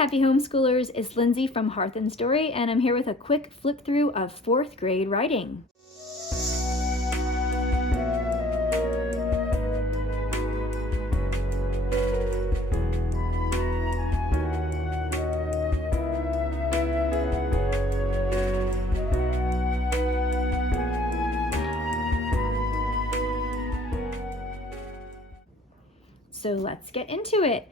happy homeschoolers, it's Lindsay from Hearth Story, and I'm here with a quick flip through of 4th grade writing. So let's get into it.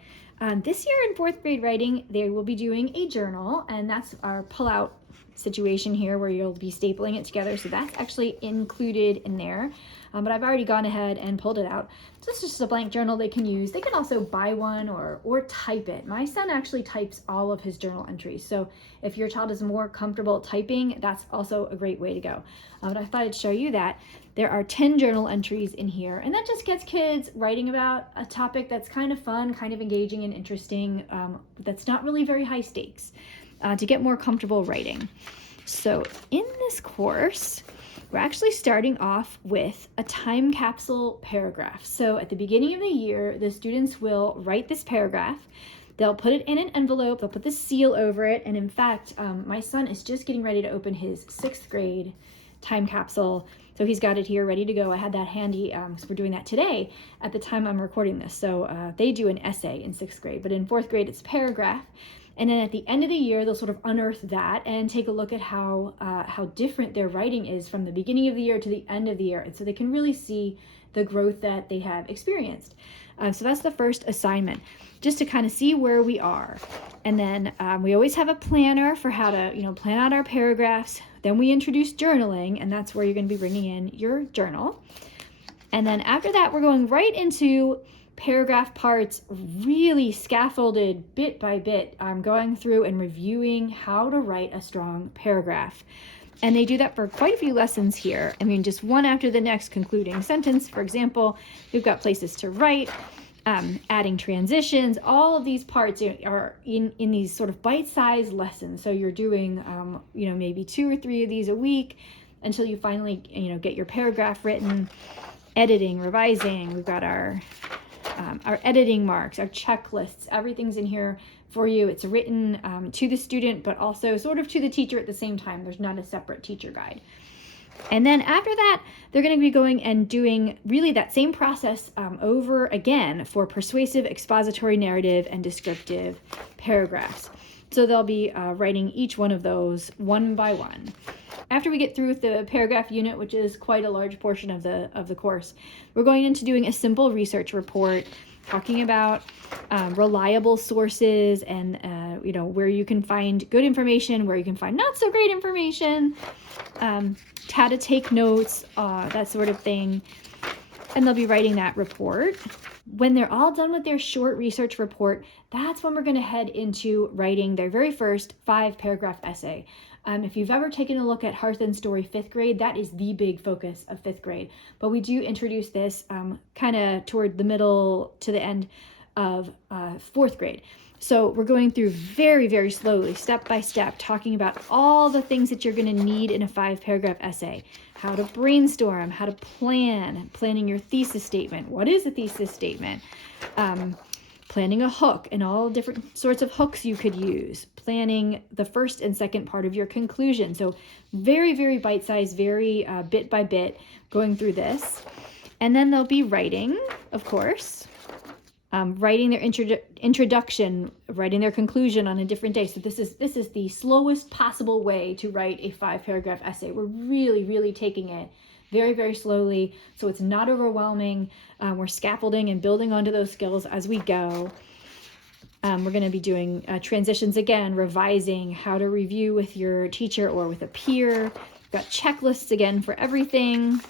This year in 4th grade writing, they will be doing a journal, and that's our pull-out situation here where you'll be stapling it together. So that's actually included in there, but I've already gone ahead and pulled it out. So it's just a blank journal they can use. They can also buy one or type it. My son actually types all of his journal entries. So if your child is more comfortable typing, that's also a great way to go. But I thought I'd show you that. There are 10 journal entries in here, and that just gets kids writing about a topic that's kind of fun, kind of engaging and interesting, that's not really very high stakes, to get more comfortable writing. So in this course, we're actually starting off with a time capsule paragraph. So at the beginning of the year, the students will write this paragraph. They'll put it in an envelope, they'll put the seal over it, and in fact, my son is just getting ready to open his 6th grade time capsule. So he's got it here ready to go. I had that handy, so we're doing that today at the time I'm recording this. So they do an essay in 6th grade, but in 4th grade it's a paragraph. And then at the end of the year, they'll sort of unearth that and take a look at how different their writing is from the beginning of the year to the end of the year. And so they can really see the growth that they have experienced. So that's the first assignment, just to kind of see where we are. And then we always have a planner for how to, plan out our paragraphs. Then we introduce journaling, and that's where you're going to be bringing in your journal. And then after that, we're going right into paragraph parts, really scaffolded bit by bit. I'm going through and reviewing how to write a strong paragraph. And they do that for quite a few lessons here. I mean, just one after the next, concluding sentence, for example. We've got places to write, adding transitions. All of these parts are in these sort of bite-sized lessons. So you're doing, maybe 2 or 3 of these a week until you finally, get your paragraph written. Editing, revising. We've got our editing marks, our checklists. Everything's in here for you. It's written to the student, but also sort of to the teacher at the same time. There's not a separate teacher guide. And then after that, they're going to be going and doing really that same process over again for persuasive, expository, narrative, and descriptive paragraphs. So they'll be writing each one of those one by one. After we get through with the paragraph unit, which is quite a large portion of the course, we're going into doing a simple research report, talking about reliable sources and where you can find good information, where you can find not so great information, how to take notes, that sort of thing. And they'll be writing that report. When they're all done with their short research report, that's when we're going to head into writing their very first 5-paragraph essay. If you've ever taken a look at Hearth Story 5th grade, that is the big focus of 5th grade. But we do introduce this kind of toward the middle to the end of 4th grade. So we're going through very, very slowly, step by step, talking about all the things that you're going to need in a 5-paragraph essay. How to brainstorm, how to planning your thesis statement. What is a thesis statement? Planning a hook and all different sorts of hooks you could use. Planning the first and second part of your conclusion. So very, very bite-sized, very bit by bit going through this. And then they'll be writing, of course. Writing their introduction, writing their conclusion on a different day. So this is the slowest possible way to write a 5-paragraph essay. We're really, really taking it very, very slowly, so it's not overwhelming. We're scaffolding and building onto those skills as we go. We're going to be doing transitions again, revising, how to review with your teacher or with a peer. We've got checklists again for everything.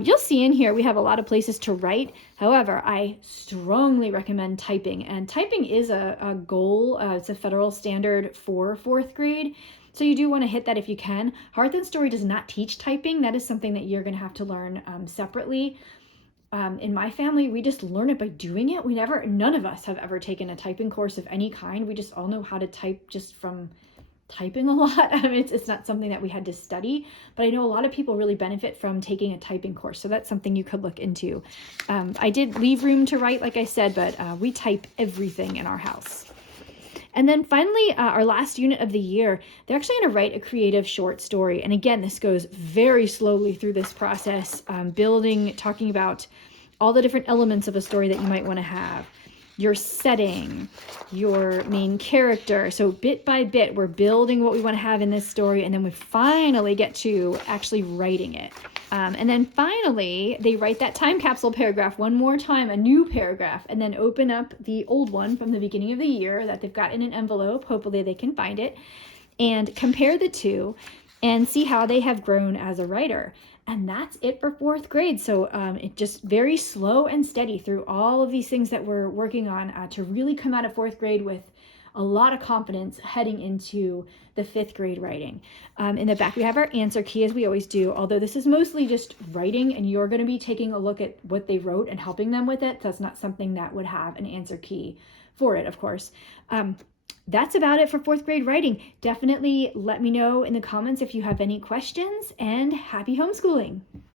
You'll see in here we have a lot of places to write. However, I strongly recommend typing. And typing is a goal. It's a federal standard for 4th grade. So you do want to hit that if you can. Hearth Story does not teach typing. That is something that you're going to have to learn separately. In my family, we just learn it by doing it. None of us have ever taken a typing course of any kind. We just all know how to type just from typing a lot. It's not something that we had to study, but I know a lot of people really benefit from taking a typing course. So that's something you could look into. I did leave room to write, like I said, but we type everything in our house. And then finally, our last unit of the year, they're actually going to write a creative short story. And again, this goes very slowly through this process, building, talking about all the different elements of a story that you might want to have, your setting, your main character. So bit by bit, we're building what we want to have in this story, and then we finally get to actually writing it. And then finally, they write that time capsule paragraph one more time, a new paragraph, and then open up the old one from the beginning of the year that they've got in an envelope. Hopefully they can find it, and compare the two and see how they have grown as a writer. And that's it for fourth grade. So it just very slow and steady through all of these things that we're working on to really come out of fourth grade with a lot of confidence heading into the fifth grade writing. In the back, we have our answer key, as we always do, although this is mostly just writing, and you're going to be taking a look at what they wrote and helping them with it. That's not something that would have an answer key for it, of course. That's about it for fourth grade writing. Definitely let me know in the comments if you have any questions, and happy homeschooling.